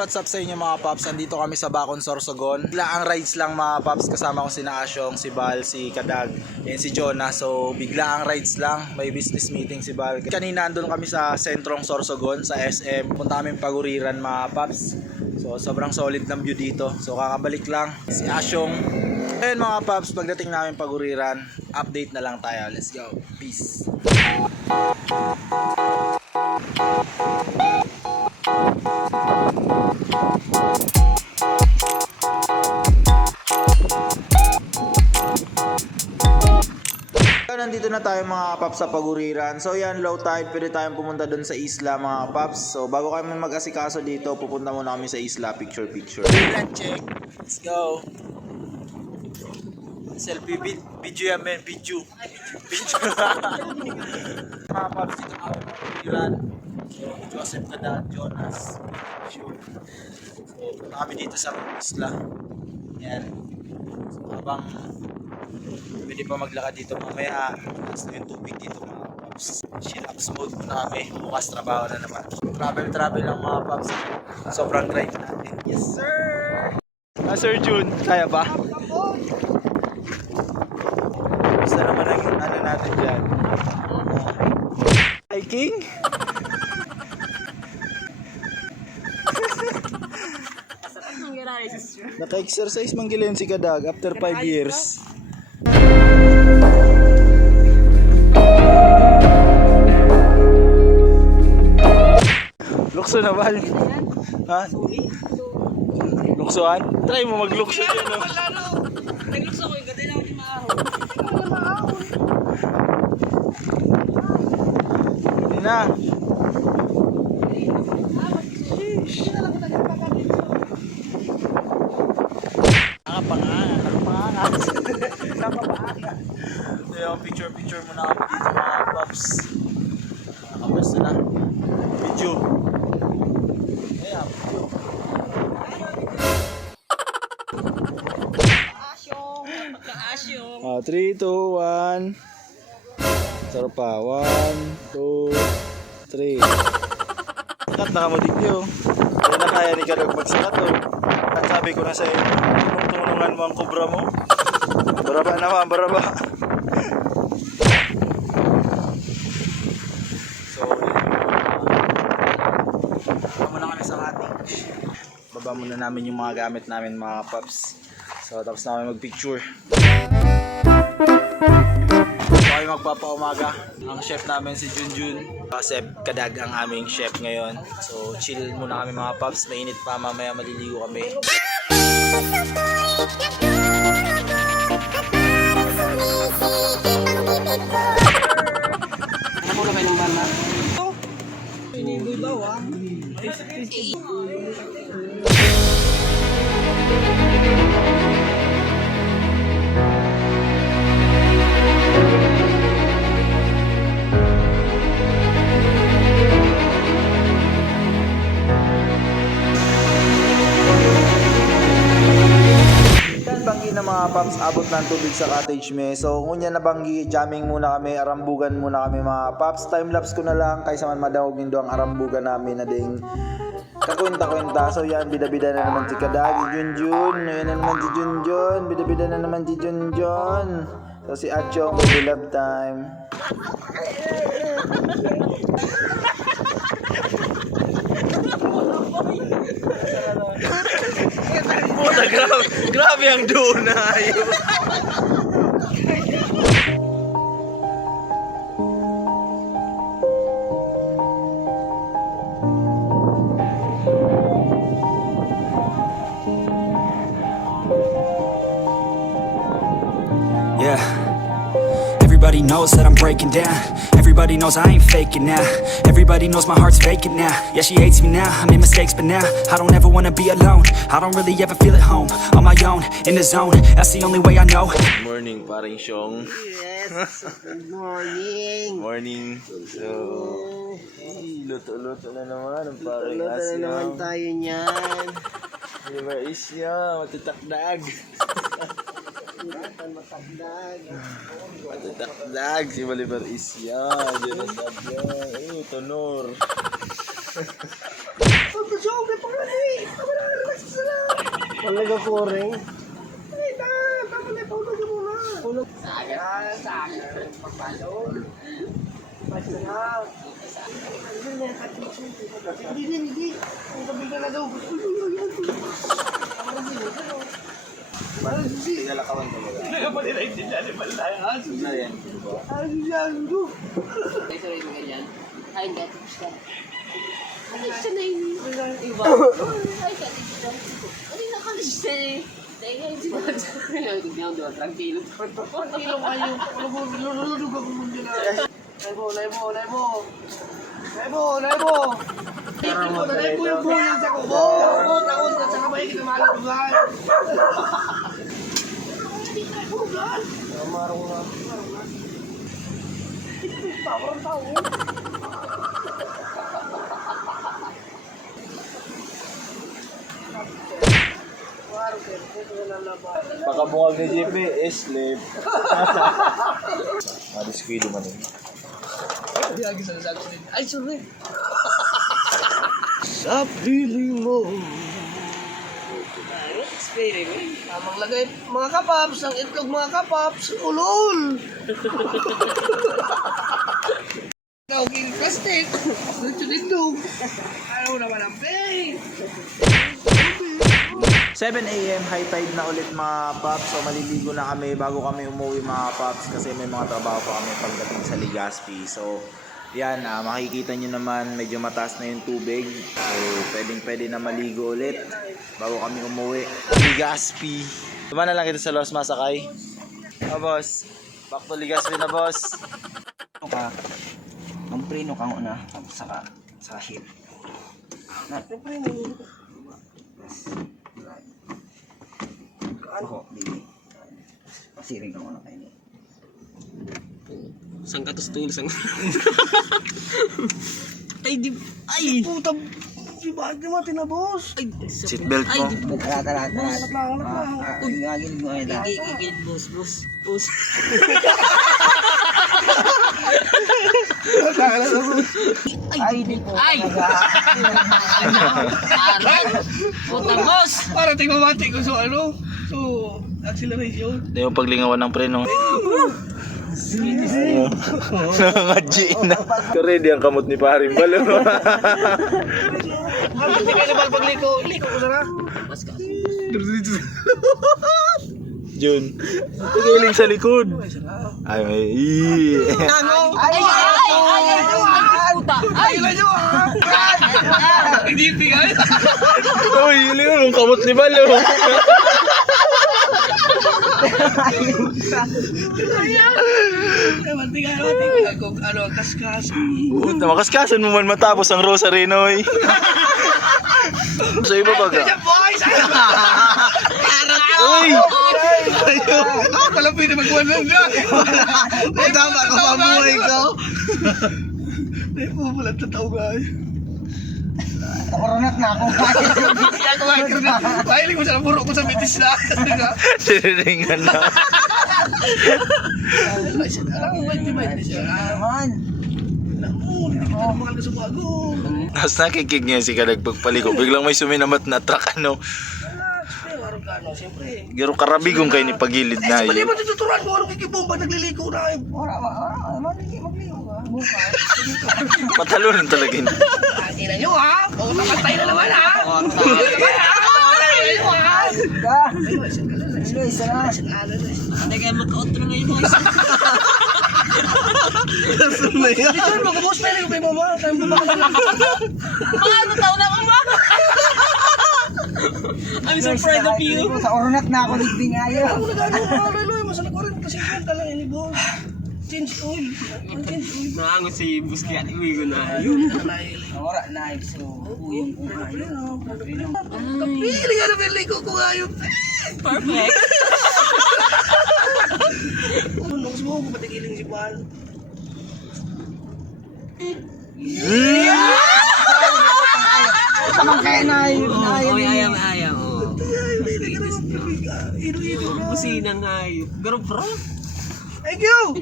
what's up sa inyo mga paps? Andito kami sa Bacon, Sorsogon. Biglaang rides lang mga paps. Kasama ko si Asyong, si Bal, si Kadag, and si Jonah. So biglaang rides lang. May business meeting si Bal. Kanina andun kami sa sentrong Sorsogon, sa SM. Punta kami Paguriran mga paps. So sobrang solid ng view dito. So kakabalik lang si Asyong. Ayun mga paps, pagdating namin Paguriran, update na lang tayo. Let's go. Peace. Nandito na tayo mga paps sa Paguriran. So yan, low tide, pwede tayong pumunta dun sa isla mga paps. So bago kami mag-asikaso dito, pupunta muna kami sa isla, picture. Land check. Let's go. Selfie video yan men, video. Mga paps, dito kami Paguriran. So Joseph Kadag, Jonas, sure. So punta kami dito sa isla. Yan. So habang pwede pa maglakad dito mamaya, taas na yung tubig dito mga paps. Chillax mode muna kami, bukas trabaho na naman. Travel lang mga paps. Sobrang grind natin. Yes sir! Sir Jun, kaya ba? Basta naman ang ano natin dyan. Hiking? Naka-exercise manggilim si Kadag after 5 years. Lukso na ba? Ha? Luksoan? Try mo maglukso dyan, no? Naglukso ko yung ganda lang yung maahon. Hindi na. Nakapangangas. So yung picture muna kami dito mga paps. Nakapwesto na. Video. Ayan, video. Pagka-asyong. 3, 2, 1. Sarap pa. 1, 2, 3. Sakat nakamodigyo. Kaya na kaya ni Kadag magsakat o. At sabi ko na sa'yo, tulungan mo ang kubra mo. Baraba naman, baraba. So, baba muna kami sa cottage. Baba muna namin yung mga gamit namin mga paps. So, tapos na kami mag-picture. So, kami magpapaumaga. Ang chef namin si Junjun. Joseph Kadag ang aming chef ngayon. So, chill muna kami mga paps. Mainit pa, mamaya maliligo kami. Ano ko na kayo ng bala? Piniboy ba wa? Banggi na mga paps, abot ng tubig sa cottage me. So ngunya na banggi, jamming muna kami, arambugan muna kami mga paps. Time lapse ko na lang kaysa man madawag nindo ang arambugan namin na ding kakwenta-kwenta. So yan, bida-bida na naman si Kadag, si Junjun. Ayan na naman si Junjun. Bida-bida na naman si Junjun. So si Achong, baby love time. Puta, grabe ang dunay. Yeah. Everybody knows that I'm breaking down. Everybody knows I ain't faking now. Everybody knows my heart's vacant now. Yeah, she hates me now, I made mistakes but now I don't ever wanna be alone. I don't really ever feel at home. On my own, in the zone, that's the only way I know. Good morning, paring Syong. Yes, good morning. Morning. So, luto-luto na naman ang paring Luto na Asyong. naman tayo niyan. Diba isya, matitakdag. Matitakdag si Bolivar isya. Diyan na sabi. Tonor. Talaga pouring. Ay, tama na, tulog ka muna. Tulog. Saga. Papalon. Basta na. Hindi. Ang gabi ka na daw. Tinalakawan ka ba? Hindi pa nila intindihan ni Malay. Ano yan? Sorry mo ganyan. Ay, hindi. Tapos ka. Ay, siya na yun. Iba. Ay, katig ka. Ano yung nakalis siya eh. Dahil nga yung sinadya. Ay, tignan doon. Tranquilo. Tranquilo kayo. Lululog ako muna na. Laibo. Laibo yung buhay sa ko. Taon ka sa kamay kita malugan. Marong na. Parang tao. Pagkabungag ni JP, slip. Madiskwilo man yun. Ay, sorry. Sa piling mo. Tamang lagay, mga kapaps, ang itlog mga kapaps, ulol. Ikaw, king plastic. Dito. Ayaw naman ang pay. 7 AM, high tide na ulit mga paps. So maliligo na kami bago kami umuwi mga paps kasi may mga trabaho pa kami pagdating sa Legazpi. So yan, makikita nyo naman medyo mataas na yung tubig. So pwede na maligo ulit bago kami umuwi. Legazpi. Tuma na lang kita sa Los Masakay. Boss. Back to Legazpi na boss. Ang preno ka una, saka hip. Ako, bibi. Pasiring ka muna kayo. Sang katustul, sang... Ay, di... Ay! Puta, di ba tinabos? Ay! Seatbelt mo. Tara. Gagawin mo ay lahat. Igil, boss. Ay, di po. Ay! Aray! Puta, boss! Para tingmamati ko sa ano? So, acceleration. Hindi mo paglingawan ng preno. Nangangadjiin na. Ready ang kamot ni Paring Balo. Hindi ka naman pagliko. Iliko ko sana. Mas ka. Jun. Tigiling sa likod. Ay, may Puta! Ay! Hindi tingay. Uy, yun yung kamot ni Balo. Tingay. Kung ano, kaskas. Puta, makaskasan mo man matapos ang rosary, noy. Sa iba ba ka? Boys! Uy! Walang pwede mag-1 na. Tama ka mabuhay ko. Ay po, walang tataw guys. Koronat na ako. Pahiling ko sa puro ko sa bitis na. Siniringan na. Alam mo, hindi siya. Naman. Hindi kita lumakal ka sa bago. Tapos nakikig niya si Kalag pagpaliko. Biglang may suminamat na truck, ano. Araw ka, no? Siyempre. Giro karabigong kayo ni pagilid na Mali yun. mo tututuran mo, anong kikibomba, nagliliko na. Ora, magligo ka. Bukas. Patalunan talaga yun. Ina nyo ha, o nakantay na naman ha. Nakantay na nyo ha. Ka. Isa na. Hindi kayo magka-outro ngayon, boys. Dito, mag-boss na rin yung kay mama. Tayo mo ba Ano taon na ka ba? I'm so proud of you. Sa koronat na ako ligbing ayaw. Ako nag-ano, Loy, masala ko rin kasi yun talaga ini boss. Change oil. Change oil. Naangon si Bus kaya iwi ko na. Yun. Ora, knife. So, uyong ko ayaw. Pili ka na pinliko ko ngayon. Perfect. Nung mo, patigiling si Juan. Tamang kaya na ayaw. Ayaw. Ilo-ilo na. Businang ayaw. Pero bro. Thank you!